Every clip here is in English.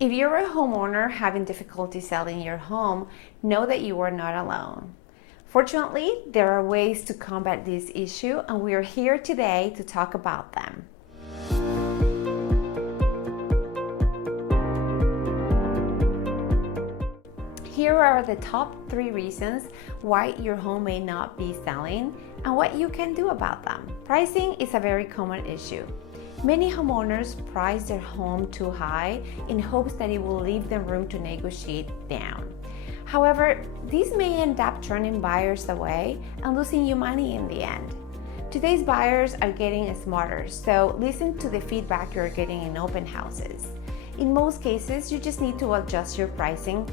If you're a homeowner having difficulty selling your home, know that you are not alone. Fortunately, there are ways to combat this issue, and we are here today to talk about them. Here are the top 3 reasons why your home may not be selling and what you can do about them. Pricing is a very common issue. Many homeowners price their home too high in hopes that it will leave them room to negotiate down. However, these may end up turning buyers away and losing you money in the end. Today's buyers are getting smarter, so listen to the feedback you're getting in open houses. In most cases, you just need to adjust your pricing,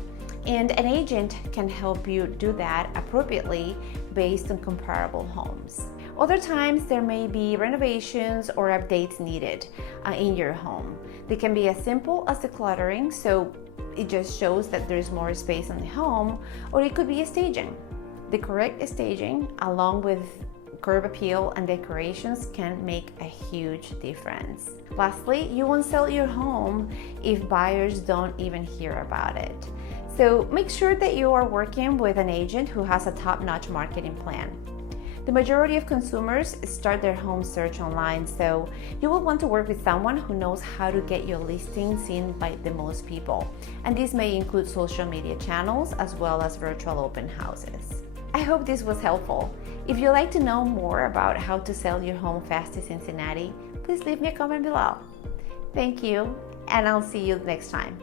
and an agent can help you do that appropriately based on comparable homes. Other times there may be renovations or updates needed in your home. They can be as simple as decluttering, so it just shows that there's more space in the home, or it could be a staging. The correct staging, along with curb appeal and decorations, can make a huge difference. Lastly, you won't sell your home if buyers don't even hear about it. So make sure that you are working with an agent who has a top-notch marketing plan. The majority of consumers start their home search online, so you will want to work with someone who knows how to get your listing seen by the most people. And this may include social media channels as well as virtual open houses. I hope this was helpful. If you'd like to know more about how to sell your home fast in Cincinnati, please leave me a comment below. Thank you, and I'll see you next time.